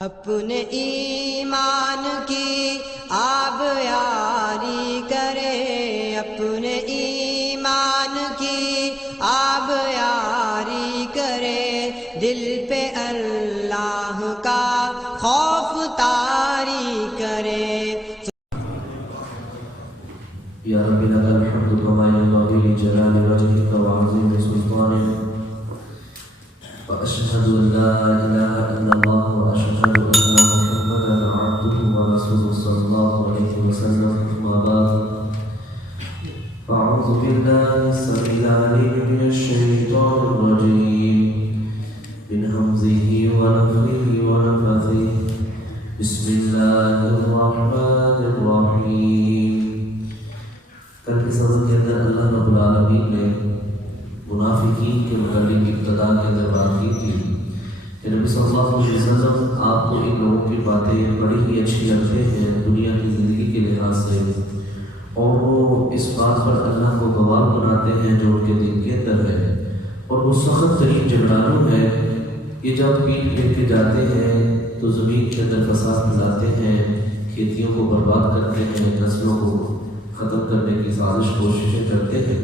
اپنے ایمان کی آب یاری کرے، اپنے ایمان کی آب یاری کرے، دل پہ اللہ کا خوف طاری کرے۔ یا رب لک الحمد کما ینبغی لجلال وجهک وعظیم سلطانک، واشهد ان لا اله الا الله واشهد ان محمدا عبده ورسوله صلی اللہ علیہ وسلم، اما بعد فاعوذ بالله السميع العليم من الشیطان الرجیم من همزه ونفخه ونفثه، بسم اللہ الرحمن الرحیم۔ کل کی سبق کے اندر اللہ رب العالمین نے منافقین کے متعلق ابتدا کے اندر بات کی تھی کہ نبی صلی اللہ علیہ وسلم آپ کو ان لوگوں کی باتیں بڑی ہی اچھی لگتے ہیں دنیا کی زندگی کے لحاظ سے، اور وہ اس بات پر اللہ کو گواہ بناتے ہیں جو ان کے دل کے اندر ہے، اور وہ سخت ترین جھگڑالو ہے۔ یہ جب پیٹ پھیر کے جاتے ہیں تو زمین کے اندر فساد پھیلاتے ہیں، کھیتیوں کو برباد کرتے ہیں، نسلوں کو ختم کرنے کی سازش کوششیں کرتے ہیں،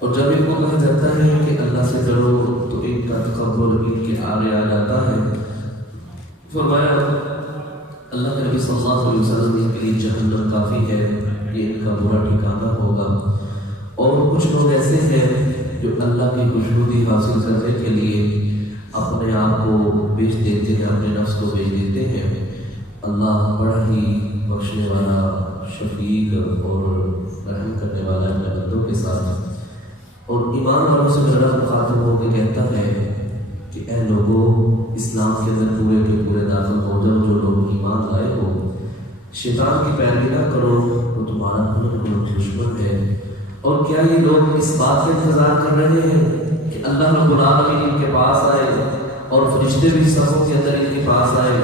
اور جب ان کو کہا جاتا ہے کہ اللہ سے ڈرو تو ان کا تکبر ان کے آگے آ جاتا ہے۔ فرمایا اللہ کے نبی صلی اللہ علیہ وسلم ان کے لیے جہنم کافی ہے، یہ ان کا برا ٹھکانہ ہوگا۔ اور کچھ لوگ ایسے ہیں جو اللہ کی خوشنودی حاصل کرنے کے لیے اپنے آپ کو بیچ دیتے ہیں، اپنے نفس کو بیچ دیتے ہیں۔ اللہ بڑا ہی بخشنے والا، شفیق اور رحم کرنے والا ہے اپنے بندوں کے ساتھ، اور ایمان والوں سے میرا مخاطب ہو کے کہتا ہے کہ اے لوگوں، اسلام کے اندر پورے کے پورے داخل ہو جاؤ جو لوگ ایمان لائے ہو، شیطان کی پیروی نہ کرو، وہ تمہارا دشمن ہے۔ اور کیا یہ لوگ اس بات کا انتظار کر رہے ہیں کہ اللہ رب العالمین ان کے پاس آئے اور فرشتے بھی صفوں کے اندر ان کے پاس آئے؟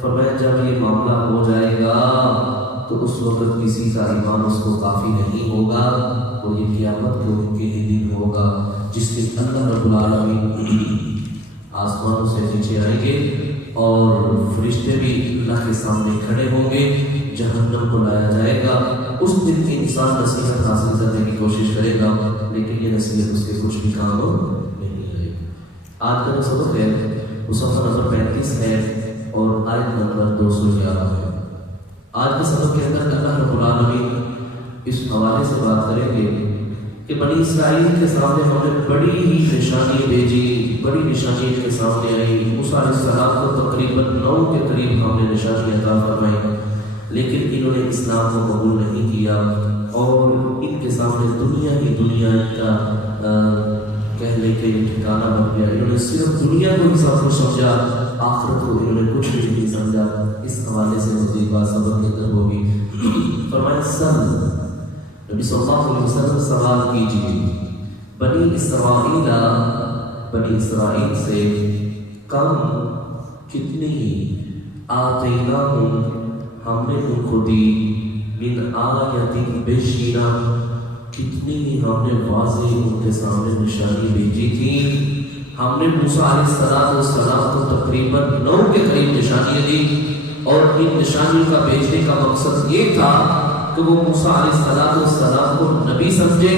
فرمایا جب یہ معاملہ ہو جائے گا تو اس وقت کسی کا ایمان اس کو کافی نہیں ہوگا، اور یہ قیامت کے ہی دن ہوگا جس دن اللہ رب العالمین آسمانوں سے نیچے آئیں گے اور فرشتے بھی اللہ کے سامنے کھڑے ہوں گے، جہنم کو لایا جائے گا۔ اس دن انسان نصیحت حاصل کرنے کی کوشش کرے گا، لیکن یہ نصیحت اس کے کچھ بھی کام نہیں آئے گی۔ آج کا جو سبق ہے وہ صفحہ نمبر 35 ہے اور آیت نمبر 211 ہے۔ آج کے سبق کے اندر اللہ رب العالمین اس حوالے سے بات کریں گے کہ بنی اسرائیل کے سامنے ہم نے بڑی ہی نشانی بھیجی، بڑی نشانی ان کے سامنے آئی۔ موسیٰ علیہ السلام کو تقریباً 9 کے قریب ہم نے نشانی عطا فرمائی، لیکن انہوں نے اسلام کو قبول نہیں کیا، اور ان کے سامنے دنیا ہی دنیا ان کا کہہ لے کے ٹھکانہ بن گیا۔ انہوں نے صرف دنیا کو ہی سب کچھ سمجھا، آخرت کو انہوں نے کچھ بھی نہیں سمجھا۔ اس حوالے سے مزید بات سبق کے اندر ہوگی۔ فرمایا سب نبی صلی اللہ علیہ وسلم سوال کیجیے، بنی اسرائیل سے کم کتنی آتیناہم ہم نے ان کو دی، من آیت بشیرہ کتنی ہم نے واضح ان کے سامنے نشانی بھیجی تھی۔ ہم نے موسیٰ علیہ السلام کو تقریباً 9 کے قریب نشانیاں دی، اور ان نشانیوں کا بھیجنے کا مقصد یہ تھا کہ وہ موسیٰ علیہ السلام کو نبی سمجھے،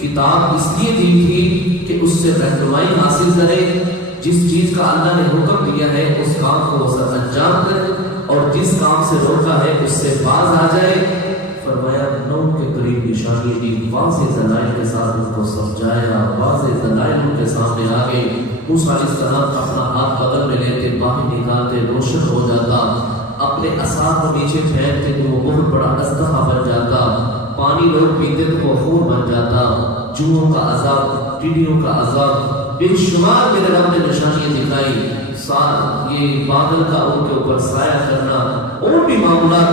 کتاب اس لیے دی تھی کہ اس سے رہنمائی حاصل کرے، جس چیز کا اللہ نے حکم دیا ہے اس کام کو وہ سر انجام کرے، اور جس کام سے روکا ہے اس سے باز آ جائے۔ فرمایا 9 کے قریب نشانی دی، واضح دلائل کے ساتھ ان کو سمجھایا، واضح دلائل ان کے سامنے آ گئے۔ موسیٰ علیہ السلام اپنا ہاتھ بدل میں لیتے، باہر نکالتے، روشن ہو جاتا، اپنے عصا کو نیچے پھینکتے تو وہ بہت بڑا اژدہا بن جاتا، پانی لوگ پیتے تو وہ خون بن جاتا، جوؤں کا عذاب، ٹڈیوں کا عذاب، بے شمار میرے رب نے نشانیاں دکھائی۔ یہ بادل کا ان کے اوپر سایہ کرنا اور بھی معاملات،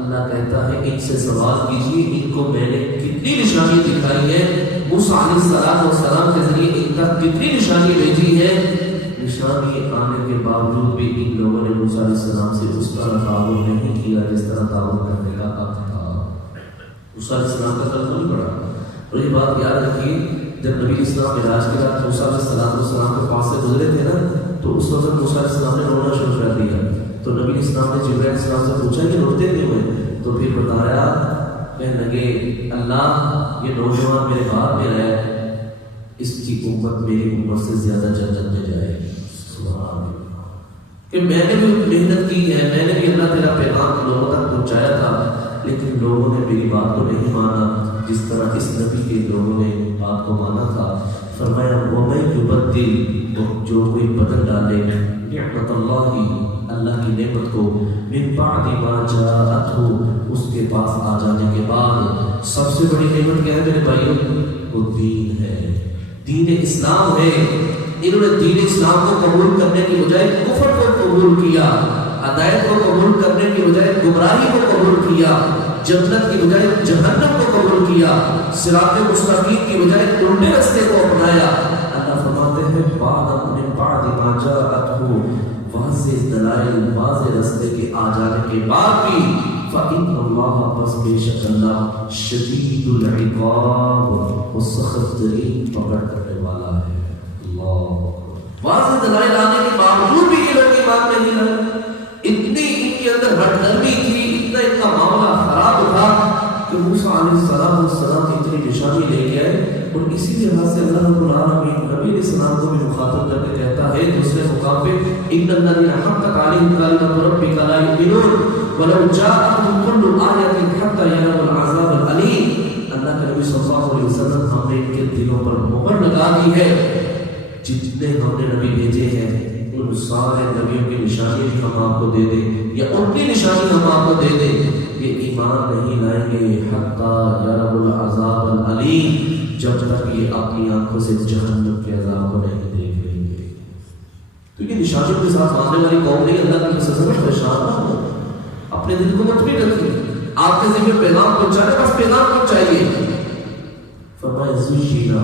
اللہ کہتا ہے ان سے سوال کیجیے ان کو میں نے کتنی نشانی دکھائی ہے، موسیٰ علیہ السلام کے ذریعے ان کا کتنی نشانی بھیجی ہے۔ نشانی آنے کے باوجود بھی ان لوگوں نے موسیٰ علیہ السلام سے اس طرح تعاون نہیں کیا جس طرح تعاون کرنے کا حق تھا۔ موسیٰ علیہ السلام کا قلب نہیں پڑا، اور یہ بات یاد رکھیے جب نبی اسلام معراج کے رات موسیٰ علیہ السلام کے پاس سے گزرے تھے نا، تو اس وقت موسیٰ علیہ السلام نے رونا شروع کر دیا. تو نبی علیہ السلام نے جبرائیل علیہ السلام سے پوچھا کہ روتے کیوں ہیں؟ تو پھر بتایا، کہنے لگے اللہ یہ نوجوان میرے بعد میں آیا ہے، اس کی امت میری امت سے زیادہ جنت میں جائے گی. سبحان اللہ، کہ میں نے بھی محنت کی ہے، میں نے بھی اللہ تیرا پیغام لوگوں تک پہنچایا تھا، لیکن لوگوں نے میری بات کو نہیں مانا جس طرح اس نبی کے لوگوں نے بات کو مانا تھا. فرمایا وَمَن يُبَدِّلْ، جو کوئی بدل ڈالے نعمت اللہ کی نعمت کو من بعد ما جاءتہ، اس کے پاس آ جانے کے بعد. سب سے بڑی نعمت کیا ہے میرے بھائیوں؟ وہ دین ہے، دین اسلام ہے. انہوں نے دین اسلام کو قبول کرنے کی بجائے کفر کو قبول کیا، ہدایت کو قبول کرنے کی بجائے گمراہی کو قبول کیا، جنت کی بجائے جہنم کو قبول کیا، صراط مستقیم کی بجائے الٹے راستے کو اپنایا. اللہ فرماتے ہیں بعد ما جاءتہ، واضح دلائل واضح راستے کے آ جانے کے بعد بھی فإن اللہ، بس بے شک اللہ شدید العقاب، وہ سخت ترین پکڑ کرنے والا ہے. اللہ، واضح دلائل آنے کے باوجود بھی یہ لوگ ایمان نہیں لائے. اتنی ان کے اندر ہٹ درمی تھی، اتنا ان کا معاملہ خراب تھا کہ موسیٰ علیہ السلام اتنی نشانی لے کے آئے. اور اسی لحاظ سے اللہ رب العالمین نبی علیہ السلام کو بھی مخاطب کر کے کہتا ہے دوسرے مقام پہ ان الذین حقت علیہم کلمۃ ربک لا یؤمنون ولو جاءتهم كل آیۃ حتی یروا العذاب الالیم. اللہ کے نبی صلی اللہ علیہ وسلم، ہم نے ان کے دلوں پر مہر لگا دی ہے. جتنے ہم نے نبی بھیجے ہیں ان سارے نبیوں کی نشانی بھی ہم آپ کو دے دیں یا ان کی نشانی ہم آپ کو دے دیں، یہ ایمان نہیں لائیں گے حتی یروا العذاب الالیم، جب تک یہ اپنی آنکھوں سے جہنم کے عذاب کو نہیں دیکھ لیں گے. تو یہ نشانیوں کے ساتھ ماننے والی قوم نہیں. اللہ کی قسم سے پریشان نہ ہو، اپنے دل کو مطمئن رکھیے. آپ کے ذمہ پیغام پہنچانے، بس پیغام پہنچائیے. فرمایا زُيِّنَ،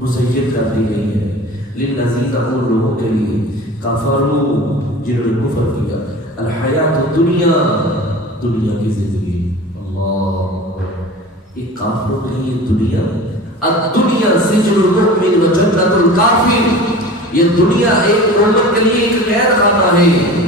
مزین کر دی گئی ہے للذین، ان لوگوں کے لیے کفروا، جنہوں نے کفر کیا، الحیات الدنیا، دنیا کی زندگی. اللہ، ایک کافروں کے لیے دنیا، الدنیا سجن المؤمن و جنت الکافر، یہ دنیا ایک مومن کے لیے ایک قید خانہ ہے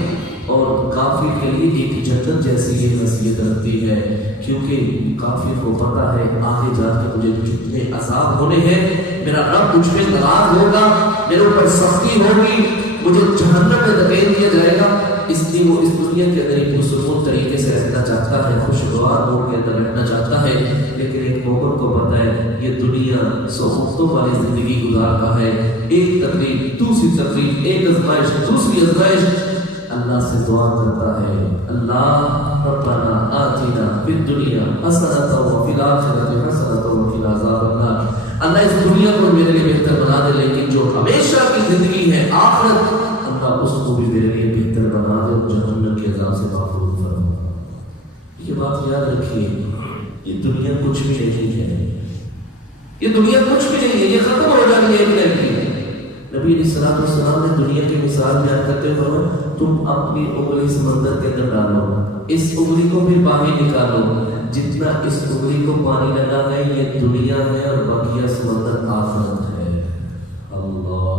اور کافر کے لیے ایک جنت جیسی یہ حیثیت رکھتی ہے. کیونکہ کافر کو پتہ ہے آگے جا کے مجھے کتنے عذاب ہونے ہیں، میرا رب مجھ پہ ناراض ہوگا، میرے اوپر سختی ہوگی، مجھے جہنم میں دھکیل دیا جائے گا. اس لیے وہ اس دنیا کے اندر ایک پرسکون طریقے سے رہنا چاہتا ہے، خوشگوار موڈ کے اندر رہنا چاہتا ہے. لیکن ایک مومن کو پتہ ہے یہ دنیا سہولتوں والی زندگی گزارتا ہے. ایک تکلیف دوسری تکلیف، ایک آزمائش دوسری آزمائش. اللہ سے دعا کرتا ہے اللہ ربنا آتنا فی الدنیا حسنۃ وفی الآخرۃ حسنۃ وقنا عذاب النار. اللہ اس دنیا کو میرے لیے بہتر بنا دے، لیکن جو ہمیشہ کی زندگی ہے آخرت، اللہ اس کو بھی میرے لیے بہتر بنا دے اور جہنم کے عذاب سے محفوظ فرما. یہ بات یاد رکھیے، یہ دنیا کچھ بھی نہیں ہے، یہ دنیا کچھ بھی نہیں ہے، یہ ختم ہو جانی ہے ایک دن. نبی علیہ السلام نے دنیا کی مثال بیان کرتے ہوئے تم اپنی انگلی سمندر کے اندر ڈالو، اس انگلی کو پھر باہر نکالو، جتنا اس انگلی کو پانی لگا ہے یہ دنیا ہے اور بقیہ سمندر آخرت ہے. اللہ،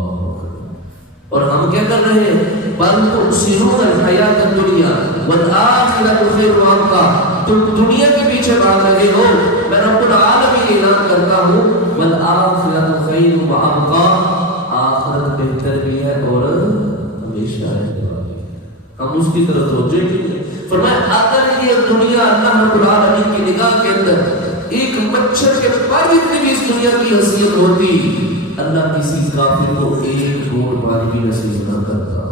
اور ہم کیا کر رہے ہیں؟ بل تؤثرون الحیات الدنیا والآخرۃ خیر وابقیٰ. تم دنیا کے پیچھے بھاگ رہے ہو، میں رب العالمین اعلان کرتا ہوں والآخرۃ خیر وابقیٰ، آخرت بہتر بھی ہے اور ہمیشہ رہنے والی ہے. ہم اس کی طرف توجہ نہیں. فرمایا اگر یہ دنیا اللہ رب العالمین کی نگاہ کے اندر ایک مچھر کے پر جتنی بھی اس دنیا کی حیثیت ہوتی، اللہ کسی کافر کو ایک گھونٹ پانی بھی نصیب نہ کرتا.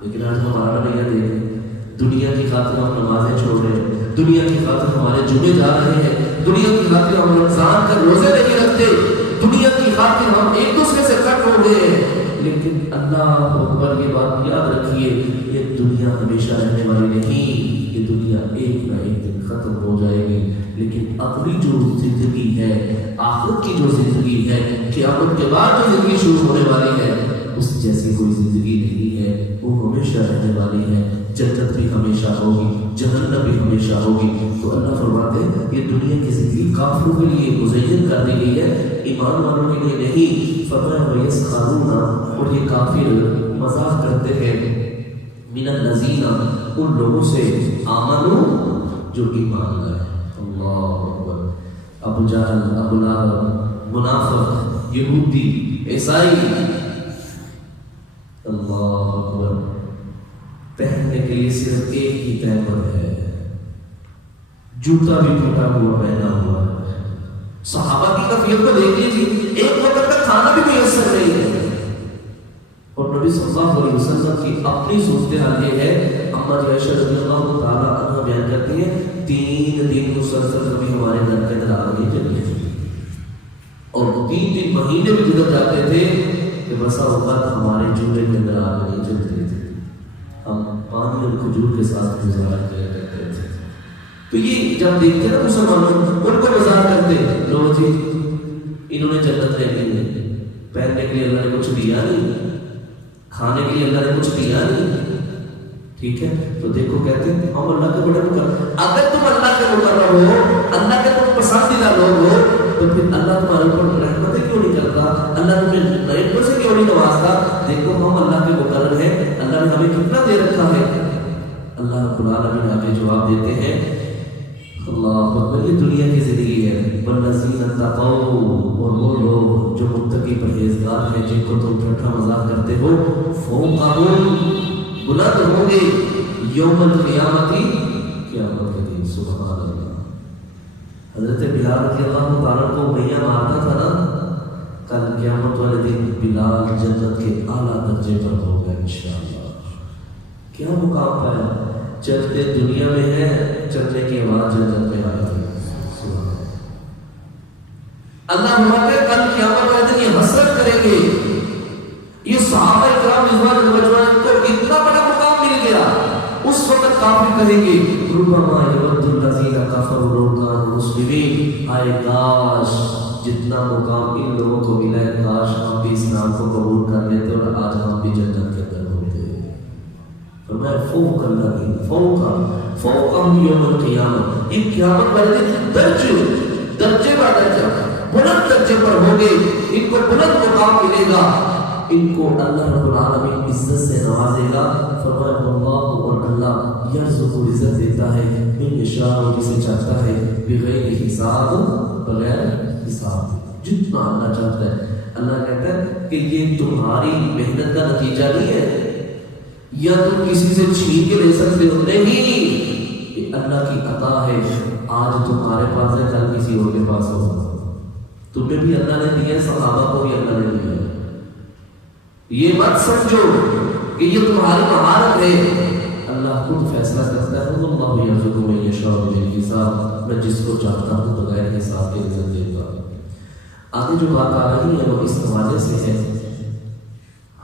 لیکن آج ہمارا رویہ دیکھیں، دنیا کی خاطر ہم نمازیں چھوڑ رہے ہیں، دنیا کی خاطر ہمارے جمعے جا رہے ہیں، دنیا کی خاطر ہم رمضان کا روزے نہیں رکھتے، دنیا کی خاطر ہم ایک دوسرے سے کٹ ہو گئے ہیں. لیکن اللہ اکبر یہ بات یاد رکھیے، یہ دنیا ہمیشہ رہنے والی نہیں، یہ دنیا ایک نہ ایک دن ختم ہو جائے گی. لیکن اگلی جو زندگی ہے، آخرت کی جو زندگی ہے، قیامت کے بعد جو زندگی شروع ہونے والی ہے، اس جیسی کوئی زندگی نہیں ہے، وہ ہمیشہ رہنے والی ہے. جنت بھی ہمیشہ ہوگی، جہنم بھی ہمیشہ ہوگی۔ تو اللہ فرماتے ہیں یہ دنیا کی زندگی کافروں کے لیے مزین کر دی گئی ہے، ایمان والوں کے لیے نہیں۔ فرمایا وَيَسْخَرُونَ، اور یہ کافر مذاق کرتے ہیں، مِنَ الَّذِينَ، ان لوگوں سے، آمنوا، جو ایمان لائے۔ اللہ اکبر۔ ابو جہل، ابو لہب، منافق، یہودی، عیسائی، اللہ اکبر، پہننے کے لیے صرف ایک ہی تہمت ہے، جوتا بھی ٹوٹا ہوا پہنا ہوا ہے۔ صحابہ کی کیفیت کو دیکھ لیجیے، ایک وقت کا کھانا بھی میسر نہیں ہے، اور نبی صلی اللہ علیہ وسلم کی اپنی صورتحال یہ ہے، اما جی عائشہ رضی اللہ تعالیٰ عنہ بیان کرتی ہیں 3 دن مسلسل کبھی ہمارے گھر کے اندر آگ نہیں جلتی تھی، اور 3 مہینے بھی گزر جاتے تھے کہ بسا اوقات ہمارے چولہے کے اندر آگ نہیں جلتی تھی، ہم پانی اور کھجور کے ساتھ گزارا کیا کرتے تھے۔ تو یہ جب دیکھتے نا مسلمانوں ان کو مزاح کرتے، لو جی انہوں نے جنت لے لی ہے، پہننے کے لیے اللہ نے کچھ دیا نہیں، کھانے کے لیے اللہ نے کچھ دیا نہیں، ٹھیک ہے؟ تو دیکھو کہتے ہیں ہم اللہ کے بڑے مقرر، اگر تم اللہ کے مقرر ہو، اللہ کے تم پسندیدہ لوگ ہو، تو پھر اللہ تمہارے اوپر رحمتیں کیوں نہیں کرتا؟ اللہ تمہیں نعمتوں سے کیوں نہیں نوازتا؟ دیکھو ہم اللہ کے مقرر ہیں، اللہ نے ہمیں کتنا دے رکھا ہے۔ اللہ رب العالمین آگے جواب دیتے ہیں، اللہ اکبر، یہ دنیا کی زندگی ہے، والذین اتقوا، اور وہ لوگ جو متقی پرہیزگار ہیں جن کو تم ٹھٹھا مذاق کرتے ہو، فوقہم، بلند ہوں گے، یوم القیامت، قیامت کے دن، سبحان اللہ۔ حضرت بلال رضی اللہ تعالیٰ کو میاں مارتا تھا نا، کل قیامت والے دن بلال جنت کے اعلیٰ درجے پر ہوگا انشاءاللہ۔ کیا مقام پایا؟ چلتے دنیا میں ہے، چلنے کے بعد جنت میں آئے گے۔ اللہ فرماتے ہیں کل قیامت والے دن یہ حسرت کریں گے، یہ صحابہ کرام رضوان اللہ اجمعین کو اتنا بڑا مقام مل گیا، اس وقت کافر کہیں گے ربما یود الذین کفروا لو کانوا مسلمین، آئے کاش جتنا مقام ان لوگوں کو ملا ہے، کاش ہم بھی اسلام کو قبول کر لیتے اور آج ہم بھی جنت کے اندر ہوتے۔ فرمایا فوق اللہ کی فوقہم یوم القیامہ، یہ قیامت والے دن درجے بہ درجہ بلند درجے پر ہوں گے، ان کو بلند مقام ملے گا، ان کو اللہ رب العالمین عزت سے نوازے گا۔ فرمایا اللہ، اور اللہ یرزق عزت دیتا ہے من یشاء، جسے چاہتا ہے، بغیر حساب، بغیر حساب، جتنا اللہ چاہتا ہے۔ اللہ کہتا ہے کہ یہ تمہاری محنت کا نتیجہ نہیں ہے، یا تم کسی سے چھین کے لے سکتے ہو، نہیں، یہ اللہ کی عطا ہے، آج تمہارے پاس ہے کل کسی اور کے پاس ہوگا، تمہیں بھی اللہ نے دیا، صحابہ کو بھی اللہ نے دیا۔ یہ مت سمجھو کہ یہ تمہاری مہارت ہے، اللہ خود فیصلہ کرتا ہے، اللہ یرزق من یشاء بغیر حساب، میں جس کو چاہتا ہوں بغیر حساب کے رزق دیتا ہوں۔ آگے جو بات آ رہی ہے وہ اس حوالے سے ہے،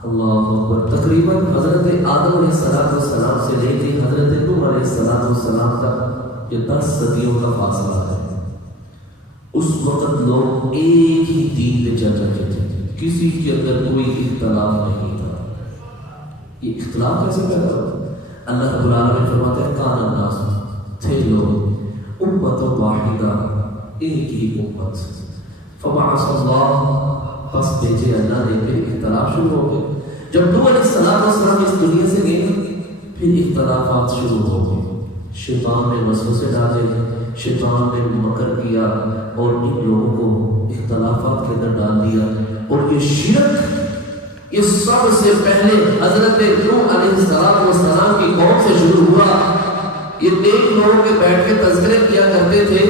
اللہ اکبر، تقریباً حضرت آدم علیہ السلام سے لے کے حضرت نوح علیہ السلام تک یہ 10 صدیوں کا فاصلہ ہے۔ اس وقت لوگ ایک ہی دین پہ چل رہے تھے، کسی کے اندر کوئی اختلاف نہیں تھا۔ یہ اختلاف کیسے پیدا ہوا؟ اللہ رب العالمین فرماتے ہیں کان الناس، تھے لوگ امت واحدہ، ایک ہی امت، فبعث اللہ، پس بھیجے اللہ نے، پھر اختلاف شروع ہو گئے۔ جب نوح علیہ السلام اس دنیا سے گئے پھر اختلافات شروع ہو گئے، شیطان نے وسوسے ڈالے، شیطان نے مکر کیا اور ان لوگوں کو اختلافات کے اندر ڈال دیا، اور یہ شرک یہ سب سے پہلے حضرت نوح علیہ السلام کی قوم سے شروع ہوا۔ یہ نیک لوگوں کے بیٹھ کے تذکرے کیا کرتے تھے،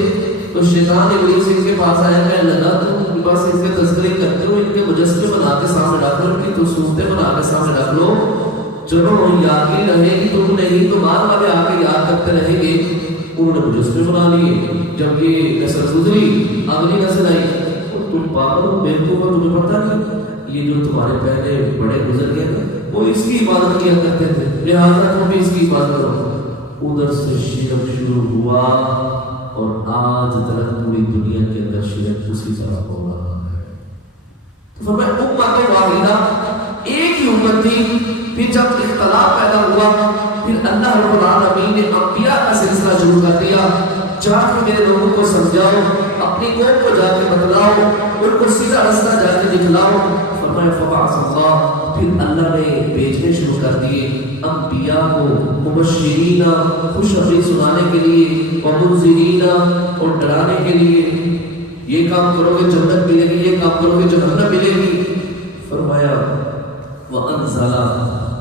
تو شیطان ابلیس ان کے پاس آیا، کہنے لگا تم بس ان کے تذکرے کرتے ہو، ان کے مجسمے بنا کے سامنے رکھ لو، ان کی صورتیں بنا کے سامنے رکھ لو، چلو یادگیری رہے گی، تم نہیں تو بعد والے آ کے یاد کرتے رہیں گے۔ انہوں نے مجسمے بنا لیے، جب یہ نسل گزری اگلی نسل آئی، تم پاگل ہو، بیوقوف ہو، تمہیں پتہ نہیں یہ جو تمہارے پہلے بڑے گزر گئے نا وہ اس کی عبادت کیا کرتے تھے، لہٰذا تم بھی اس کی عبادت کرو۔ ادھر سے شرک شروع ہوا، اور آج تک پوری دنیا کے اندر شرک اسی طرح ہو رہا ہے۔ تو فرمایا امت واحدہ، ایک ہی امت تھی، پھر جب اختلاف پیدا ہوا پھر اللہ رب العالمین نے انبیاء کا سلسلہ شروع کر دیا، جا کے میرے لوگوں کو سمجھاؤ، اپنی قوم کو جا کے بتلاؤ، ان کو سیدھا راستہ جا کے دکھلاؤ۔ فرمایا فبعث اللہ، پھر اللہ نے بھیجنے شروع کر دیے انبیاء کو مبشرین، خوشخبری سنانے کے لیے، ومنذرین، اور ڈرانے کے لیے، یہ کام کرو گے جنت ملے گی، یہ کام کرو گے جہنم ملے گی۔ فرمایا وانزل،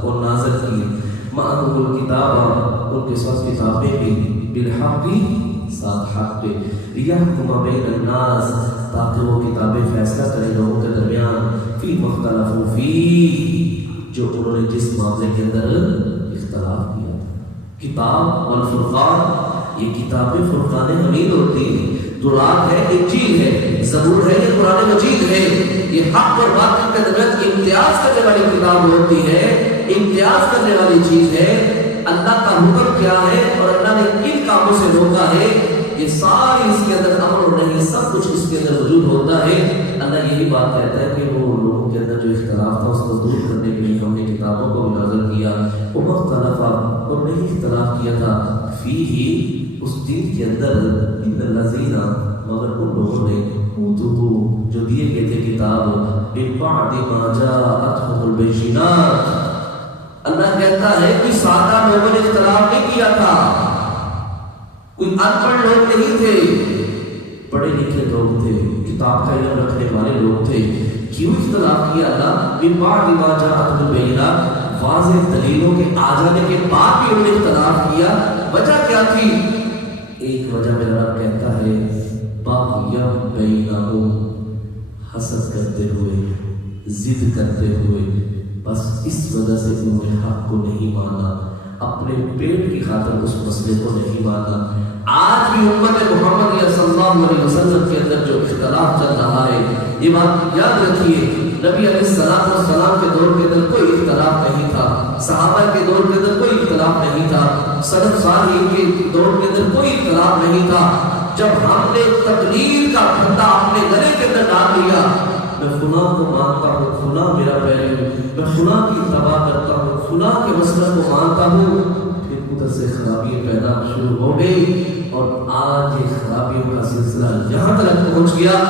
اور نازل کی معه الکتاب، ان کے ساتھ کتابیں بھی، بالحق، ساتھ حق پہ، لیحکم بین الناس، تاکہ وہ کتابیں فیصلہ کریں لوگوں کے درمیان، فی مختلف فی، جو انہوں نے جس معاملے کے اندر اختلاف کیا۔ کتاب والفرقان، یہ کتابیں فرقان حمید ہوتی ہیں، تورات ہے، انجیل ہے، زبور ہے، یہ قرآن مجید ہے، یہ حق اور باطل کے درمیان امتیاز کرنے والی کتاب ہوتی ہے، امتیاز کرنے والی چیز ہے۔ اللہ کا حکم کیا ہے اور اللہ نے کن کاموں سے روکا ہے، یہ ساری اس کے اندر امر اور نہیں، سب کچھ اس کے اندر وجود ہوتا ہے۔ اللہ یہی بات کہتا ہے کہ وہ لوگوں کے اندر جو اختلاف تھا اس کو دور کرنے کے لیے ہم نے کتابوں کو بھی نازل کیا، وہ مختلف اور نہیں اختلاف کیا تھا، فیہ، اس دین کے اندر، ان الذین، مگر ان لوگوں نے اوتوا، جو دیے گئے تھے کتاب، من بعد ما جاءتهم البینات، اللہ کہتا ہے کہ سادہ لوگوں نے اختلاف نہیں کیا تھا، کوئی ان پڑھ لوگ نہیں تھے، پڑھے لکھے لوگ تھے، کتاب کا علم رکھنے والے لوگ تھے۔ کیوں اختلاف کیا اللہ؟ من بعد ما جاءتهم البینات، واضح دلیلوں کے آ جانے کے بعد بھی انہوں نے اختلاف کیا۔ وجہ کیا تھی؟ ایک وجہ میرا رب کہتا ہے باغیا بینہم، حسد کرتے ہوئے، ضد کرتے ہوئے، بس اس وجہ سے انہوں نے حق کو نہیں مانا، اپنے پیٹ کی خاطر اس مسئلے کو نہیں مانا۔ آج بھی امت محمدیہ صلی اللہ علیہ وسلم کے اندر جو اختلاف چل رہا ہے، یہ بات یاد رکھیے، نبی علیہ السلام کے دور کے اندر کوئی اختلاف نہیں تھا، صحابہ کے دور کے اندر کوئی اختلاف نہیں تھا، سلف صالحین کے دور کے اندر کوئی اختلاف نہیں تھا۔ جب ہم نے تقلید کا پھندا اپنے گلے کے اندر ڈال لیا، میں فلاں کو مانتا ہوں، فلاں میرا پیروی ہوں، میں فلاں کی اتباع کرتا ہوں، فلاں کے مسلک کو مانتا ہوں، پھر ادھر سے خرابیاں پیدا شروع ہو گئی، اور آج یہ خرابیوں کا سلسلہ یہاں تک پہنچ گیا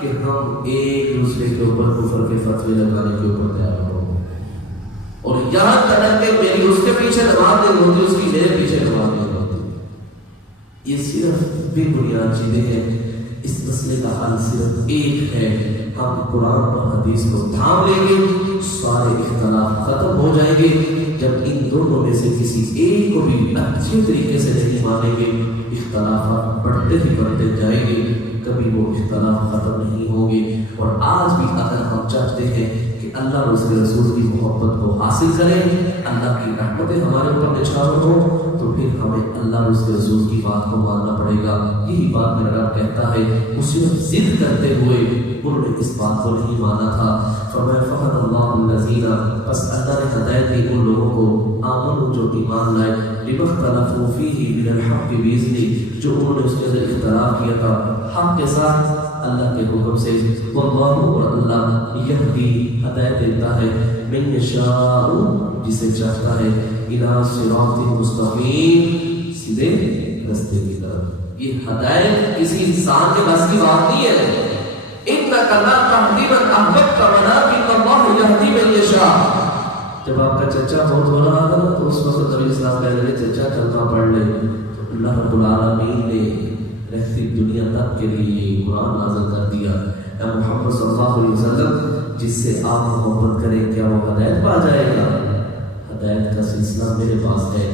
کہ ہم ایک دوسرے کے اوپر کفر کے فتوے لگانے کے اوپر تیار ہو گئے، اور یہاں تک کہ میری اس کے پیچھے نماز نہیں ہوتی، اس کی میرے پیچھے نماز نہیں ہوتی۔ یہ صرف بے بنیاد چیزیں ہیں۔ اس مسئلے کا حل صرف ایک ہے، ہم قرآن اور حدیث کو تھام لیں گے، سارے اختلاف ختم ہو جائیں گے۔ جب ان دونوں میں سے کسی ایک کو بھی اچھے طریقے سے نہیں مانیں گے، اختلافات بڑھتے ہی بڑھتے جائیں گے، کبھی وہ اختلاف ختم نہیں ہوں گے۔ اور آج بھی اگر ہم چاہتے ہیں کہ اللہ اور اس کے رسول کی محبت کو حاصل کریں، اللہ کی رحمتیں ہمارے اوپر نچھاور ہوں، تو پھر ہمیں اللہ اور اس کے رسول کی بات کو ماننا پڑے گا۔ یہی بات میرا رب کہتا ہے، وہ صرف ضد کرتے ہوئے انہوں نے اس بات کو نہیں مانا تھا۔ فرمایا فہد اللہ الذین، بس اللہ نے ہدایت دی ان لوگوں کو، آمنوا، جو ایمان لائے، لما اختلفوا فیہ من الحق بإذنہ، جو انہوں نے اس کے اندر اختلاف کیا تھا حق کے ساتھ، اللہ کے حکم سے۔ واللہ، اور اللہ، یہدی، ہدایت دیتا ہے، من یشاء، جسے چاہتا ہے، الی صراط مستقیم، سیدھے راستے کی طرف۔ یہ ہدایت کسی انسان کے بس کی بات نہیں ہے۔ انک لا تہدی من احببت ولکن اللہ یہدی من یشاء۔ جب آپ کا چچا بہت ہو رہا تھا تو اس وقت نبی اسلام کہہ رہے چچا کلمہ پڑھ لے، تو اللہ رب العالمین نے رہتی دنیا تک کے لیے یہ قرآن نازل کر دیا۔ اے محمد صلی اللہ علیہ وسلم، جس سے آپ محبت کریں کیا وہ ہدایت پا جائے گا؟ ہدایت کا سلسلہ میرے پاس ہے،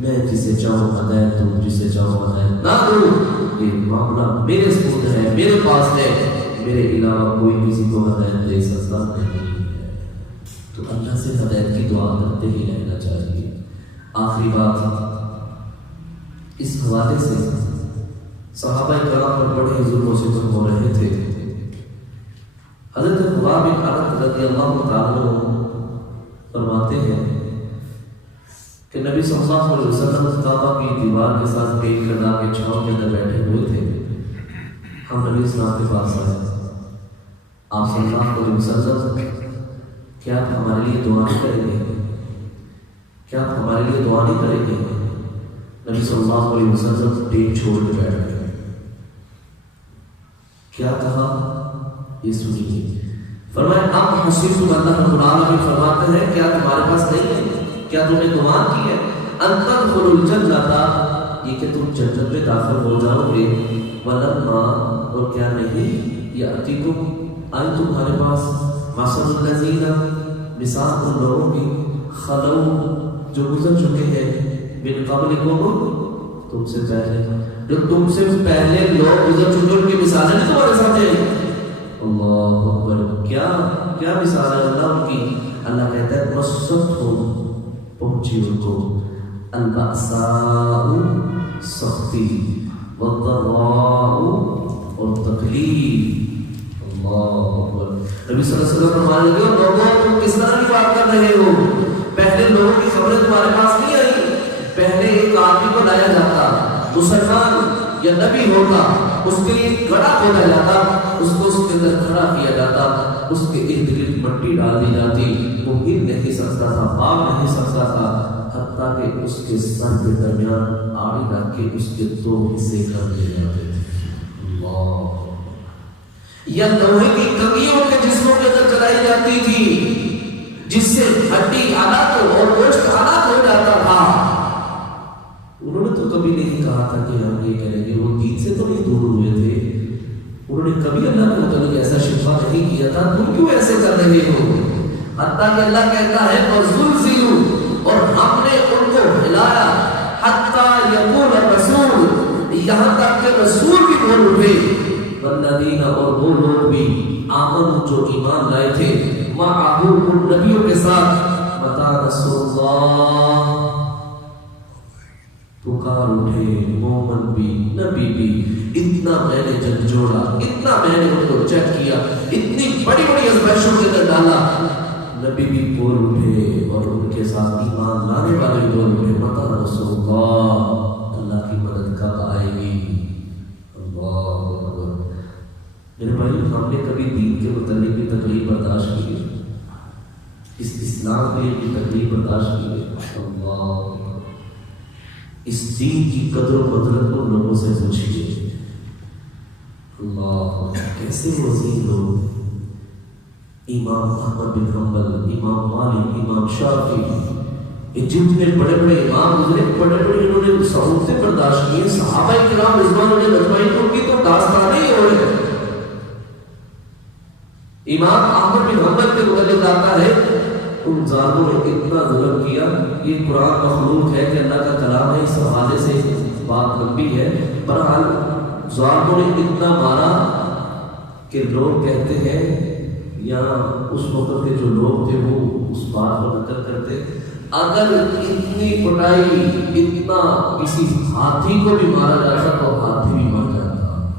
میں جسے چاہوں ہدایت دوں، جسے چاہوں ہدایت نہ دوں، یہ معاملہ میرے سپرد ہے، میرے پاس ہے، میرے علاوہ کوئی کسی کو ہدایت دے سکتا نہیں ہے۔ تو اللہ سے ہدایت کی دعا کرتے ہی رہنا چاہیے۔ آخری بات، اس حوالے سے صحابہ کرام پر بڑے ظلم و ستم ہو رہے تھے۔ حضرت خباب بن عرط رضی اللہ تعالیٰ عنہ فرماتے ہیں کہ نبی صلی اللہ علیہ وسلم کعبہ کی دیوار کے ساتھ پیٹ کرنا کے چھاؤں کے اندر بیٹھے ہوئے تھے۔ ہم نبی اسلام کے پاس آئے، آپ صلی اللہ علیہ وسلم کیا آپ ہمارے لیے دعا کریں گے؟ کیا آپ ہمارے لیے دعا نہیں کریں گے؟ نبی صلی اللہ علیہ وسلم ٹیک چھوڑ کے بیٹھ گئے. کیا کہا یہ سنیے. فرمایا ام حسبتم اللہ رب العالمین فرماتے ہیں کیا تمہارے پاس نہیں ہے، کیا تم نے گمان کی ہے ان تدخلوا الجنہ، یہ کہ تم جنت میں داخل ہو جاؤ گے، ولما، اور کیا نہیں، یاتیکم، آئی تمہارے پاس، مثل الذین، مثال ان لوگوں کی، خلو، جو گزر چکے ہیں، من قبلکم، تم سے پہلے، جو تم سے پہلے لوگ گزر چکے ان کی مثالیں نہیں تمہارے ساتھ ہیں. اللہ اکبر. کیا کیا مثال ہے اللہ ان کی؟ اللہ کہتا ہے مستہم، پہنچی ان کو، البأساء، سختی، والضراء، اور تکلیف. اللہ اکبر. نبی صلی اللہ علیہ وسلم فرمانے لگے لوگوں تم کس طرح کی بات کر رہے ہو؟ پہلے لوگوں کی خبریں تمہارے پاس نہیں آئی. پہلے ایک آدمی کو لایا جاتا، مسلمان یا نبی ہوتا، اس کے لیے گڑھا کھودا جاتا، اس کو اس کے اندر کھڑا کیا جاتا، اس کے ارد گرد مٹی ڈال دی جاتی، وہ ہل نہیں سکتا تھا، بھاگ نہیں سکتا تھا، حتیٰ کہ اس کے سر کے درمیان آڑی رکھ کے اس کے 2 حصے کر دیے جاتے تھے. اللہ. یا لوہے کی کمیوں کے جسموں کے اندر چلائی جاتی تھی جس سے ہڈی آلات اور گوشت آلات ہو جاتا تھا. انہوں نے تو کبھی نہیں کہا تھا کہ ہم یہ کریں گے، وہ دین سے تو نہیں دور ہوئے تھے. انہوں نے کبھی اللہ کے متعلق ایسا شفا نہیں کیا تھا، تم کیوں ایسے کر رہے ہو؟ حتیٰ کہ اللہ کہتا ہے وَزُلْزِلُوا، اور ہم نے ان کو ہلایا، حتیٰ یقول الرسول، یہاں تک کہ رسول بھی بول اٹھے، والذین، اور وہ لوگ بھی، آمنوا، جو ایمان لائے تھے، معہ، ان نبیوں کے ساتھ، متی نصر اللہ، پکار اٹھے مومن بھی نبی بھی. اتنا میں نے جھنجھوڑا، اتنا میں نے ان کو چیک کیا، اتنی بڑی بڑی آزمائشوں کے اندر ڈالا، نبی بھی بول اٹھے اور ان کے ساتھ ایمان لانے والے بھی بول اٹھے متی نصر اللہ، اللہ کی مدد کب آئے گی. اللہ اکبر. میرے بھائی ہم نے کبھی دین کے متعلق بھی تکلیف برداشت کی ہے، اس اسلام کے لیے بھی تکلیف برداشت کی ہے. اللہ، اس دین کی قدر و قدرت کو لوگوں سے پوچھیے. اللہ، کیسے وزیر لوگ، امام احمد بن حنبل، امام مالک، امام شافعی، یہ جتنے بڑے بڑے امام گزرے، بڑے بڑے انہوں نے سہولتیں برداشت کی. صحابہ کرام رضوان اللہ اجمعین ان کی تو داستانیں ہی ہو رہے ہیں. امام احمد بن حنبل کے متعلق آتا ہے ان ظالموں نے اتنا ظلم کیا. یہ قرآن مخلوق ہے کہ اللہ کا کلام ہے، اس حوالے سے بات لمبی ہے. بہرحال ظالموں نے اتنا مارا کہ لوگ کہتے ہیں، یا اس وقت کے جو لوگ تھے وہ اس بات کو نقل کرتے، اگر اتنی پٹائی، اتنا کسی ہاتھی کو بھی مارا جاتا تو ہاتھی بھی مر جاتا،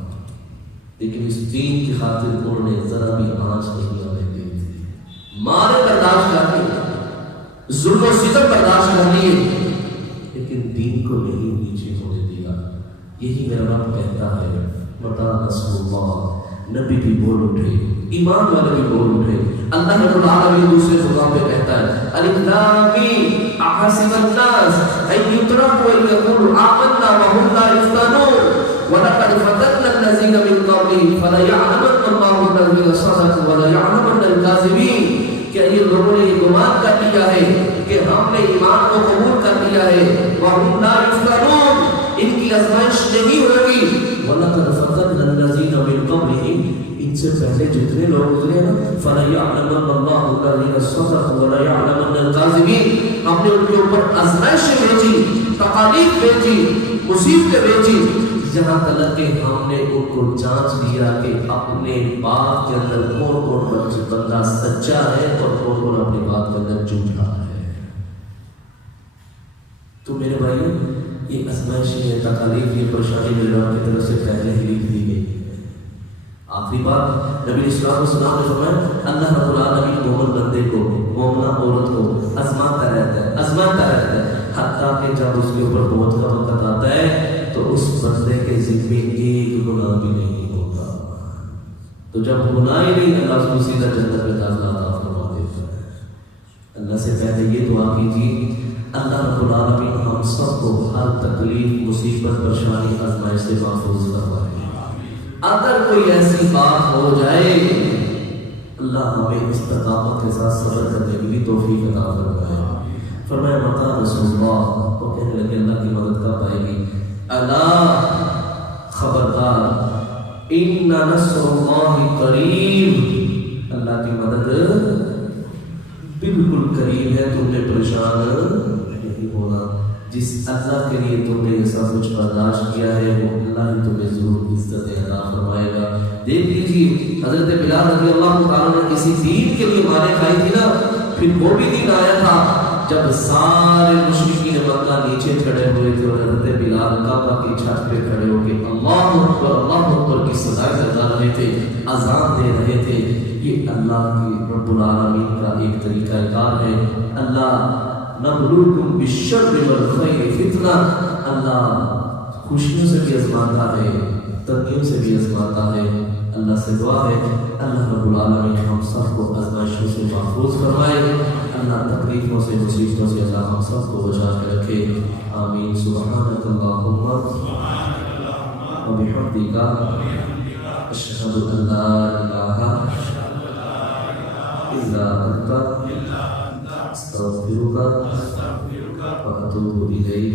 لیکن اس دین کی خاطر انہوں نے ذرا بھی آنچ نہیں آنے دی تھی. مارے برداشت کر لیے، ظلم و ستم برداشت کر لیے، لیکن دین کو نہیں نیچے ہونے دیا. یہی میرا رب کہتا ہے متی نصر اللہ. نبی بھی بول اٹھے، ایمان والے بھی بول اٹھے. اللہ رب العالمین دوسرے مقام پہ کہتا ہے الف لام میم احسب الناس ان یترکوا ان یقولوا آمنا وهم لا یفتنون وَلَقَدْ فَتَنَّا الَّذِينَ مِن قَبْلِهِمْ فَلَيَعْلَمَنَّ اللَّهُ الَّذِينَ صَدَقُوا وَلَيَعْلَمَنَّ الْكَاذِبِينَ. کہ یہ لوگوں نے یہ گمان کر لیا ہے کہ ہم نے ایمان کو قبول کر لیا ہے، وَهُمْ لَا يُفْتَنُونَ، ان کی آزمائش نہیں ہوگی. وَلَقَدْ فَتَنَّا الَّذِينَ مِن قَبْلِهِمْ، ان سے پہلے جتنے لوگ گزرے نا، فَلَيَعْلَمَنَّ اللَّهُ الَّذِينَ صَدَقُوا وَلَيَعْلَمَنَّ الْكَاذِبِينَ. ہم نے ان کے اوپر آزمائشیں بھیجی، تکالیف بھیجی، مصیبتیں بھیجی، جہاں تک کہ ہم نے ان کو جانچ لیا کہ اپنے بات کے اندر کون کون بندہ سچا ہے اور کون کون اپنی بات کے اندر جھوٹا ہے. تو میرے بھائی یہ آزمائشیں، یہ تکالیف، یہ پریشانی میرے رب کی طرف سے پہلے ہی لکھ دی گئی. آخری بات نبی اسلام نے فرمایا اللہ رب العالمین مومن بندے کو، مومنہ عورت کو آزماتا رہتا ہے، حتیٰ کہ جب اس کے اوپر موت کا وقت آتا ہے تو اس بندے کے ذمے ایک گناہ بھی نہیں ہوتا. تو جب گناہ ہی نہیں، اللہ اس کو سیدھا جنت میں داخلہ عطا فرما دیتا ہے. اللہ سے پہلے یہ دعا کیجیے سب کو ہر تکلیف مصیبت پریشانی آزمائش سے محفوظ فرمائے. اگر کوئی ایسی بات ہو جائے اللہ ہمیں استقامت کے ساتھ صبر کرنے کی بھی توفیق عطا فرمائے. فرمایا متا رسول اللہ، وہ کہنے لگے اللہ کی مدد کب آئے گی؟ اللہ خبردار، ان نصر اللہ قریب، اللہ کی مدد بالکل قریب ہے، تم نے پریشان نہیں ہونا. جس اللہ کے لیے تم نے یہ سب کچھ برداشت کیا ہے وہ اللہ ہی تمہیں ضرور عزت عطا فرمائے گا. دیکھ لیجیے حضرت بلال رضی اللہ تعالیٰ نے کسی دین کے لیے مارے کھائی تھی نا، پھر وہ بھی دن آیا تھا جب سارے مشرکین مکہ نیچے کھڑے ہوئے تھے اور حضرت بلال کعبہ کی چھت پہ کھڑے ہو کے اللہ اکبر کی صدائیں لگا رہے تھے، اذان دے رہے تھے. یہ اللہ کی رب العالمین کا ایک طریقہ کار ہے. اللہ نبلوکم بالشر والخیر فتنہ، اللہ خوشیوں سے بھی آزماتا ہے، تنگیوں سے بھی آزماتا ہے. اللہ سے دعا ہے اللہ رب العالمین ہم سب کو آزمائشوں سے محفوظ فرمائے، اللہ تکلیفوں سے مصیبتوں سے اللہ ہم سب کو بچا کے رکھے. آمین. سبحانک اللہم و بحمدک اشہد ان لا الہ الا انت استغفرک و اتوب الیک.